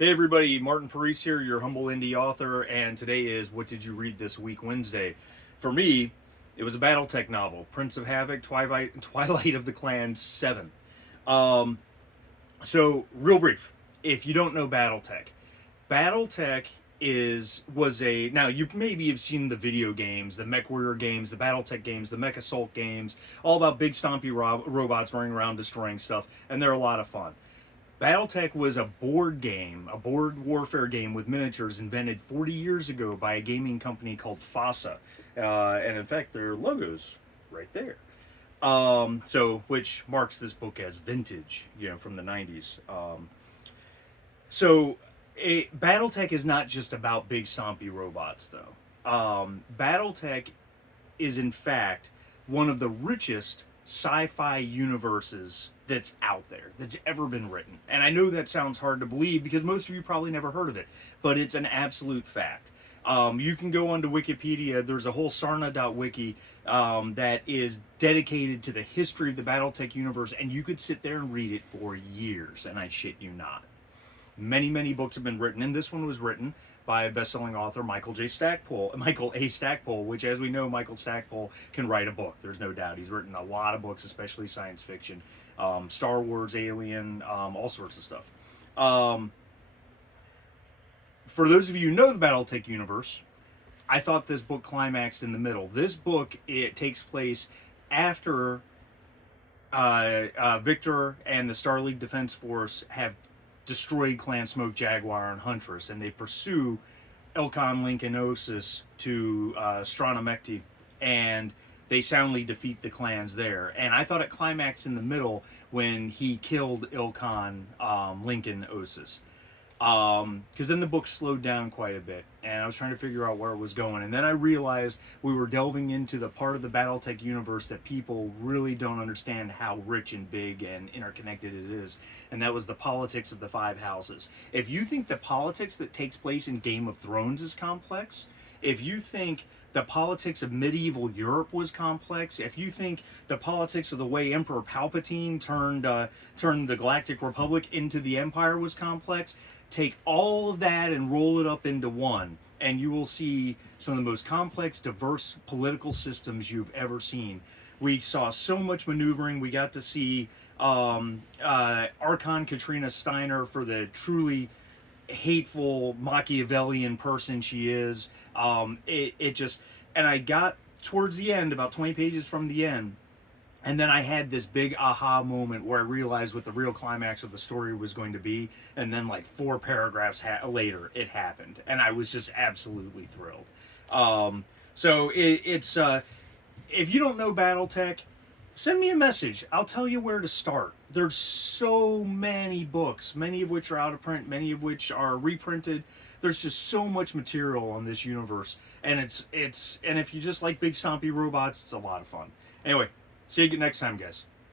Hey everybody, Martin Parise here, your humble indie author, and today is What Did You Read This Week Wednesday. For me, it was a Battletech novel, Prince of Havoc, Twilight of the Clans VII. Um, real brief, if you don't know Battletech was a now you maybe have seen the video games, the MechWarrior games, the BattleTech games, the Mech Assault games, all about big stompy robots running around destroying stuff, and they're a lot of fun. Battletech was a board game, a board warfare game with miniatures invented 40 years ago by a gaming company called FASA. And in fact, their logo's right there. Which marks this book as vintage, from the 90s. Battletech is not just about big stompy robots, though. Battletech is, in fact, one of the richest sci-fi universes that's out there, that's ever been written. And I know that sounds hard to believe because most of you probably never heard of it, but it's an absolute fact. You can go onto Wikipedia. There's a whole Sarna.wiki that is dedicated to the history of the Battletech universe, and you could sit there and read it for years, and I shit you not. Many books have been written, and this one was written by best-selling author Michael A. Stackpole, which, as we know, Michael Stackpole can write a book. There's no doubt. He's written a lot of books, especially science fiction, Star Wars, Alien, all sorts of stuff. For those of you who know the Battletech universe, I thought this book climaxed in the middle. This book, it takes place after Victor and the Star League Defense Force have destroyed Clan Smoke, Jaguar, and Huntress, and they pursue Ilkhan Lincoln Osis to Strana Mechty, and they soundly defeat the clans there. And I thought it climaxed in the middle when he killed Ilkhan Lincoln Osis. Because then the book slowed down quite a bit, and I was trying to figure out where it was going. And then I realized we were delving into the part of the Battletech universe that people really don't understand how rich and big and interconnected it is. And that was the politics of the five houses. If you think the politics that takes place in Game of Thrones is complex, if you think the politics of medieval Europe was complex, if you think the politics of the way Emperor Palpatine turned the Galactic Republic into the Empire was complex, take all of that and roll it up into one, and you will see some of the most complex, diverse political systems you've ever seen. We saw so much maneuvering. We got to see Archon Katrina Steiner for the truly hateful Machiavellian person she is. And I got towards the end, about 20 pages from the end, and then I had this big aha moment where I realized what the real climax of the story was going to be, and then like 4 paragraphs later, it happened, and I was just absolutely thrilled. If you don't know Battletech, send me a message. I'll tell you where to start. There's so many books, many of which are out of print, many of which are reprinted. There's just so much material on this universe, and and if you just like big stompy robots, it's a lot of fun. Anyway, see you next time, guys.